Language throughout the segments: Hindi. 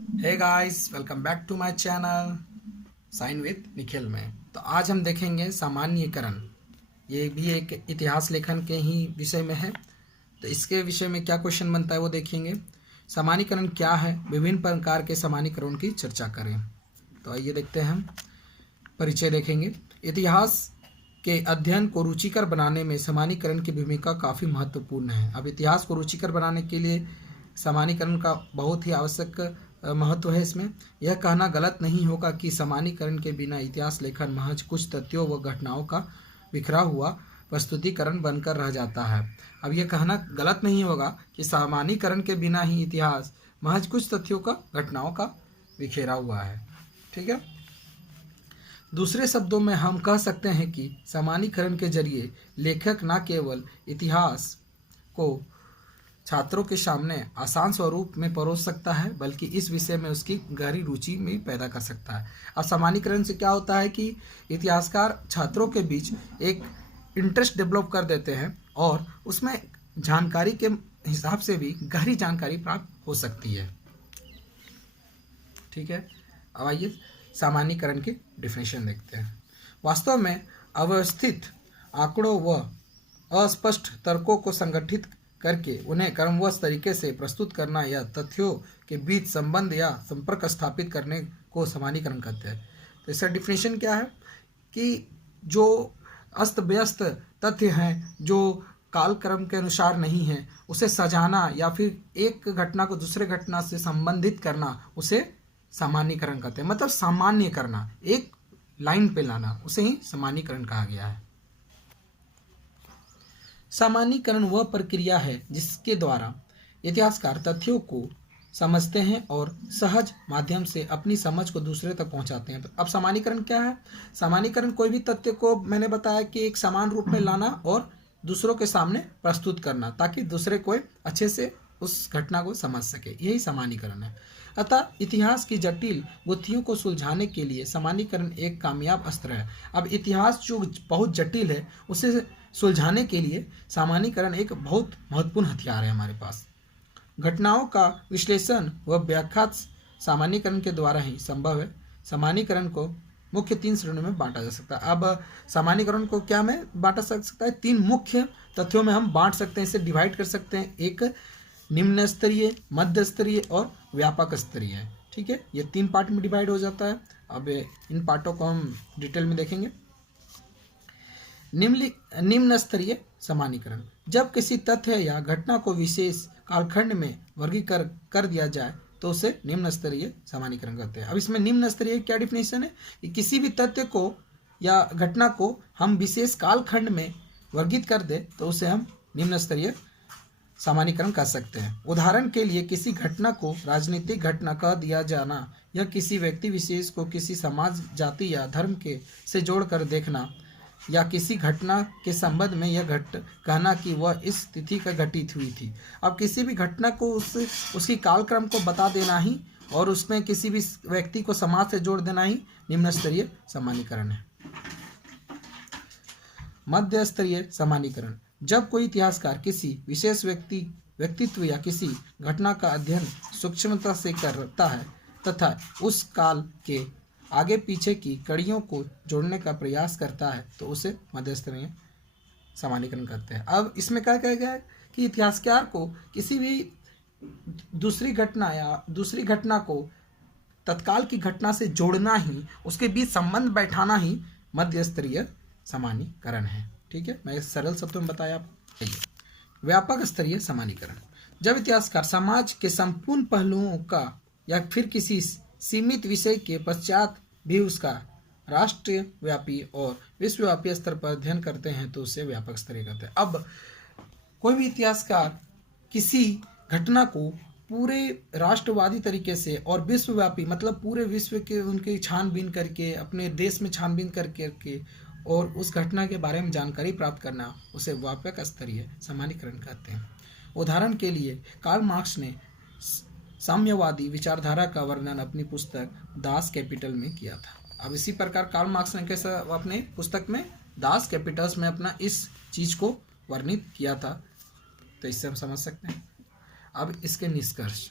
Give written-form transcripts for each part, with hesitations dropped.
Hey guys, welcome back to my channel sign with Nikhil में। तो आज हम देखेंगे सामान्यीकरण। ये भी एक इतिहास लेखन के ही विषय में है। तो इसके विषय में क्या क्वेश्चन बनता है वो देखेंगे। सामान्यीकरण क्या है, विभिन्न प्रकार के सामान्यीकरण की चर्चा करें। तो आइए देखते हैं, हम परिचय देखेंगे। इतिहास के अध्ययन को रुचिकर बनाने में सामान्यीकरण की भूमिका काफ़ी महत्वपूर्ण है। अब इतिहास को रुचिकर बनाने के लिए सामान्यीकरण का बहुत ही आवश्यक महत्व है। इसमें यह कहना गलत नहीं होगा कि सामान्यीकरण के बिना इतिहास लेखन महज कुछ तथ्यों व घटनाओं का बिखरा हुआ प्रस्तुतिकरण बनकर रह जाता है। अब यह कहना गलत नहीं होगा कि सामान्यीकरण के बिना ही इतिहास महज कुछ तथ्यों का घटनाओं का बिखेरा हुआ है। ठीक है। दूसरे शब्दों में हम कह सकते हैं कि सामान्यीकरण के जरिए लेखक न केवल इतिहास को छात्रों के सामने आसान स्वरूप में परोस सकता है, बल्कि इस विषय में उसकी गहरी रुचि में पैदा कर सकता है। अब सामान्यीकरण से क्या होता है कि इतिहासकार छात्रों के बीच एक इंटरेस्ट डेवलप कर देते हैं और उसमें जानकारी के हिसाब से भी गहरी जानकारी प्राप्त हो सकती है। ठीक है। अब आइए सामान्यीकरण की डिफिनेशन देखते हैं। वास्तव में अव्यवस्थित आंकड़ों व अस्पष्ट तर्कों को संगठित करके उन्हें क्रमबद्ध तरीके से प्रस्तुत करना या तथ्यों के बीच संबंध या संपर्क स्थापित करने को सामान्यीकरण कहते हैं। तो इसका डिफिनेशन क्या है कि जो अस्त व्यस्त तथ्य हैं, जो कालक्रम के अनुसार नहीं है, उसे सजाना या फिर एक घटना को दूसरे घटना से संबंधित करना, उसे सामान्यीकरण कहते हैं। मतलब सामान्य करना, एक लाइन पे लाना, उसे ही सामान्यीकरण कहा गया है। सामान्यीकरण वह प्रक्रिया है जिसके द्वारा इतिहासकार तथ्यों को समझते हैं और सहज माध्यम से अपनी समझ को दूसरे तक पहुंचाते हैं। अब सामान्यीकरण क्या है? सामान्यीकरण कोई भी तथ्य को, मैंने बताया कि एक समान रूप में लाना और दूसरों के सामने प्रस्तुत करना, ताकि दूसरे कोई अच्छे से उस घटना को समझ सके, यही सामान्यीकरण है। अतः इतिहास की जटिल गुत्थियों को सुलझाने के लिए सामान्यीकरण एक कामयाब अस्त्र है। अब इतिहास जो बहुत जटिल है, उसे सुलझाने के लिए सामान्यीकरण एक बहुत महत्वपूर्ण हथियार है हमारे पास। घटनाओं का विश्लेषण व व्याख्या सामान्यीकरण के द्वारा ही संभव है। सामान्यीकरण को मुख्य 3 श्रेणियों में बांटा जा सकता है। अब सामान्यीकरण को क्या में बांटा सकता है? 3 मुख्य तथ्यों में हम बांट सकते हैं, इसे डिवाइड कर सकते हैं। एक निम्न स्तरीय, मध्य स्तरीय और व्यापक स्तरीय है। ठीक है, ये 3 पार्ट में डिवाइड हो जाता है। अब इन पार्टों को हम डिटेल में देखेंगे। निम्न स्तरीय सामान्यीकरण, जब किसी तथ्य या घटना को विशेष कालखंड में वर्गीकरण कर दिया जाए तो उसे निम्न स्तरीय सामान्यीकरण कहते हैं। अब इसमें निम्न स्तरीय क्या डिफिनेशन है कि किसी भी तथ्य को या घटना को हम विशेष कालखंड में वर्गीकृत कर दे तो उसे हम निम्न स्तरीय सामान्यीकरण कर सकते हैं। उदाहरण के लिए किसी घटना को राजनीतिक घटना कह दिया जाना या किसी व्यक्ति विशेष को किसी समाज, जाति या धर्म के से जोड़कर देखना, या किसी घटना के संबंध में यह कहना कि वह इस तिथि का घटित हुई थी। अब किसी भी घटना को उसकी कालक्रम को बता देना ही और उसमें किसी भी व्यक्ति को समाज से जोड़ देना ही निम्न स्तरीय सामान्यीकरण है। मध्य स्तरीय सामान्यीकरण, जब कोई इतिहासकार किसी विशेष व्यक्तित्व या किसी घटना का अध्ययन सूक्ष्मता से करता है तथा उस काल के आगे पीछे की कड़ियों को जोड़ने का प्रयास करता है तो उसे मध्य स्तरीय सामान्यीकरण कहते हैं। अब इसमें क्या कहा गया है कि इतिहासकार को किसी भी दूसरी घटना या दूसरी घटना को तत्काल की घटना से जोड़ना ही, उसके बीच संबंध बैठाना ही मध्य स्तरीय सामान्यीकरण है। ठीक है, मैं सरल शब्दों में बताया आपको। व्यापक स्तरीय सामान्यीकरण, जब इतिहासकार समाज के संपूर्ण पहलुओं का या फिर किसी सीमित विषय के पश्चात भी उसका राष्ट्रव्यापी और विश्वव्यापी स्तर पर अध्ययन करते हैं तो उसे व्यापक स्तरीय कहते हैं। अब कोई भी इतिहासकार किसी घटना को पूरे राष्ट्रवादी तरीके से और विश्वव्यापी, मतलब पूरे विश्व के उनकी छानबीन करके, अपने देश में छानबीन करके और उस घटना के बारे में जानकारी प्राप्त करना, उसे व्यापक स्तरीय सामान्यीकरण कहते हैं। उदाहरण के लिए कार्ल मार्क्स ने साम्यवादी विचारधारा का वर्णन अपनी पुस्तक दास कैपिटल में किया था। अब इसी प्रकार कार्ल मार्क्स ने कैसा अपने पुस्तक में दास कैपिटल्स में अपना इस चीज को वर्णित किया था, तो इससे हम समझ सकते हैं। अब इसके निष्कर्ष,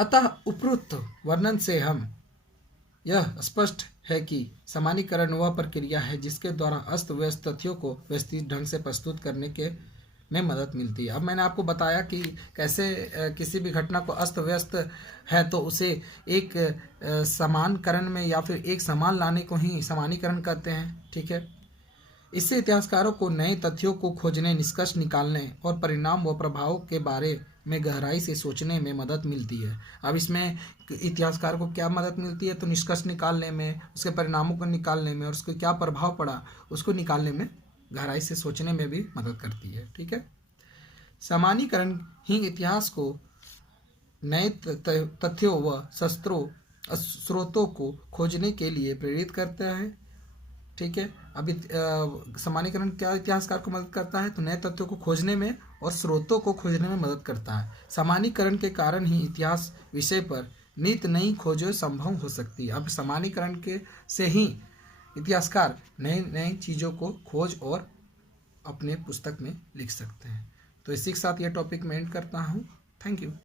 अतः उपरोक्त वर्णन से हम यह स्पष्ट है कि सामान्यीकरण वह प्रक्रिया है जिसके द्वारा अस्त व्यस्त तथ्यों को व्यवस्थित ढंग से प्रस्तुत करने के में मदद मिलती है। अब मैंने आपको बताया कि कैसे किसी भी घटना को अस्त व्यस्त है तो उसे एक समानकरण में या फिर एक समान लाने को ही सामान्यीकरण कहते हैं। ठीक है, इससे इतिहासकारों को नए तथ्यों को खोजने, निष्कर्ष निकालने और परिणाम व प्रभाव के बारे में गहराई से सोचने में मदद मिलती है। अब इसमें इतिहासकार को क्या मदद मिलती है, तो निष्कर्ष निकालने में, उसके परिणामों को निकालने में और उसको क्या प्रभाव पड़ा उसको निकालने में, गहराई से सोचने में भी मदद करती है। ठीक है, सामान्यीकरण ही इतिहास को नए तथ्यों व स्रोतों को खोजने के लिए प्रेरित करता है। ठीक है, अभी सामान्यीकरण क्या इतिहासकार को मदद करता है, तो नए तथ्यों को खोजने में और स्रोतों को खोजने में मदद करता है। सामान्यीकरण के कारण ही इतिहास विषय पर नित नई खोजें संभव हो सकती है। अब सामान्यीकरण के से ही इतिहासकार नई नई चीज़ों को खोज और अपने पुस्तक में लिख सकते हैं। तो इसी के साथ यह टॉपिक मैं एंड करता हूँ। Thank you.